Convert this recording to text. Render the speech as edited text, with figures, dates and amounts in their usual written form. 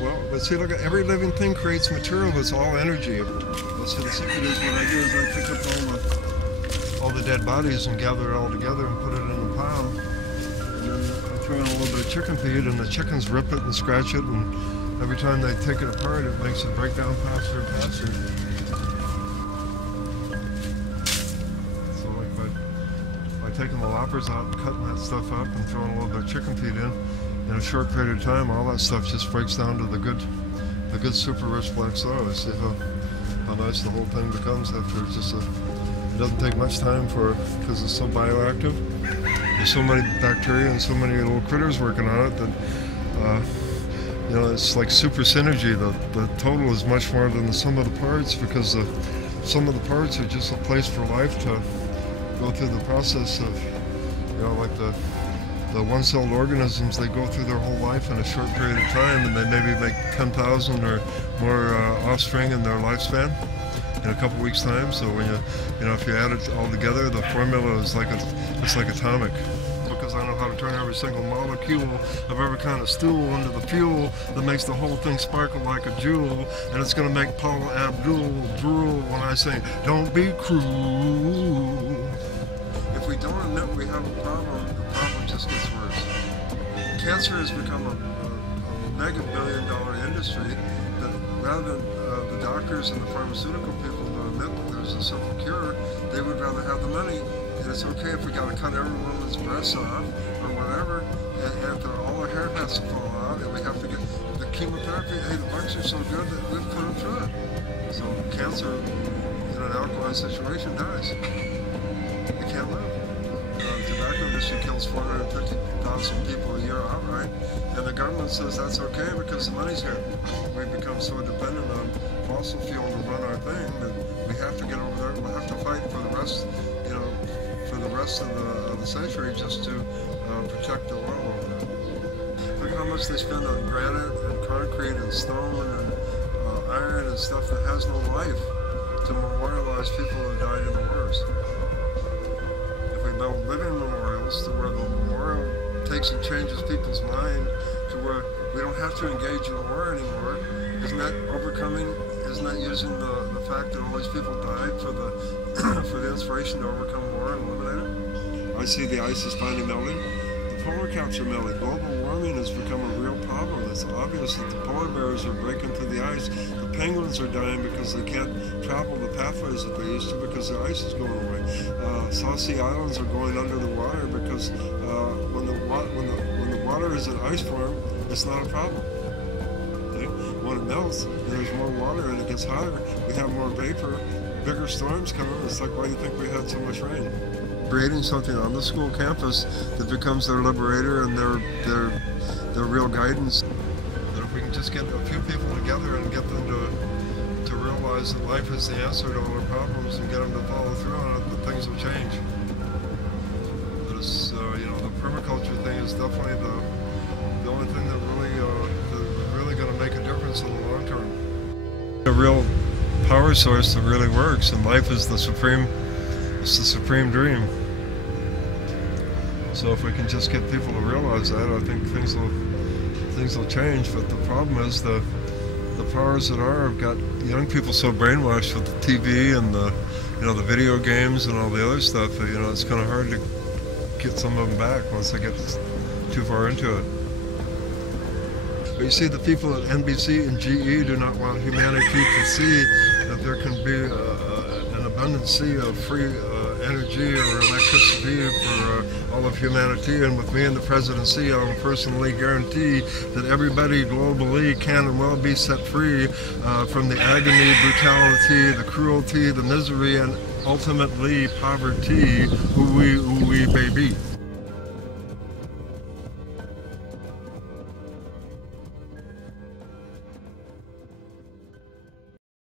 Well, but see, look, every living thing creates material that's all energy. So the secret is, what I do is I pick up all the dead bodies and gather it all together and put it in a pile. And then I throw in a little bit of chicken feed, and the chickens rip it and scratch it, and every time they take it apart, it makes it break down faster and faster. So like by taking the loppers out and cutting that stuff up and throwing a little bit of chicken feed in a short period of time, all that stuff just breaks down to the good super rich black soil. See how nice the whole thing becomes after it doesn't take much time because it's so bioactive. There's so many bacteria and so many little critters working on it that it's like super synergy. The total is much more than the sum of the parts, because the sum of the parts are just a place for life to go through the process of, like the one-celled organisms. They go through their whole life in a short period of time, and they maybe make 10,000 or more offspring in their lifespan in a couple weeks' time. So when if you add it all together, the formula is it's like atomic. Because I know how to turn every single molecule of every kind of stool into the fuel that makes the whole thing sparkle like a jewel, and it's going to make Paul Abdul drool when I say, "Don't be cruel." If we don't admit we have a problem, the problem just gets worse. Cancer has become a mega-billion-dollar industry that, rather than the doctors and the pharmaceutical people to admit that there's a simple cure, they would rather have the money. And it's okay if we got to cut every woman's breasts off or whatever, and if all our hair has to fall out, and we have to get the chemotherapy. Hey, the bugs are so good that we've put them through it. So cancer in an alkaline situation dies. They can't live. The tobacco industry kills 450,000 people a year outright, and the government says that's okay because the money's here. We've become so dependent on fossil fuel to run our thing that we have to get over there. We'll have to fight for the rest, for the rest of the century just to protect the world over there. Look how much they spend on granite and concrete and stone and iron and stuff that has no life to memorialize people who died in the wars. If we build living memorials to where the memorial takes and changes people's mind to where we don't have to engage in a war anymore, isn't that overcoming? Isn't that using the fact that all these people died for the inspiration to overcome war and eliminate it? I see the ice is finally melting. The polar caps are melting. Global warming has become a real problem. It's obvious that the polar bears are breaking through the ice. The penguins are dying because they can't travel the pathways that they used to because the ice is going away. South Sea Islands are going under the water because when the water is in ice form, it's not a problem. When it melts and there's more water and it gets hotter, we have more vapor, bigger storms coming. It's like, why do you think we had so much rain? Creating something on the school campus that becomes their liberator and their real guidance. And if we can just get a few people together and get them to realize that life is the answer to all our problems and get them to follow through on it, that things will change. But it's, the permaculture thing is definitely the only thing that really going to make a difference in the long term. A real power source that really works, and life is the supreme dream. So if we can just get people to realize that, I think things will change. But the problem is the powers that are have got young people so brainwashed with the TV and the video games and all the other stuff that it's kind of hard to get some of them back once they get too far into it. But you see, the people at NBC and GE do not want humanity to see that there can be an abundant sea of free energy or electricity for all of humanity. And with me in the presidency, I will personally guarantee that everybody globally can and will be set free from the agony, brutality, the cruelty, the misery, and ultimately poverty, ooh wee, baby.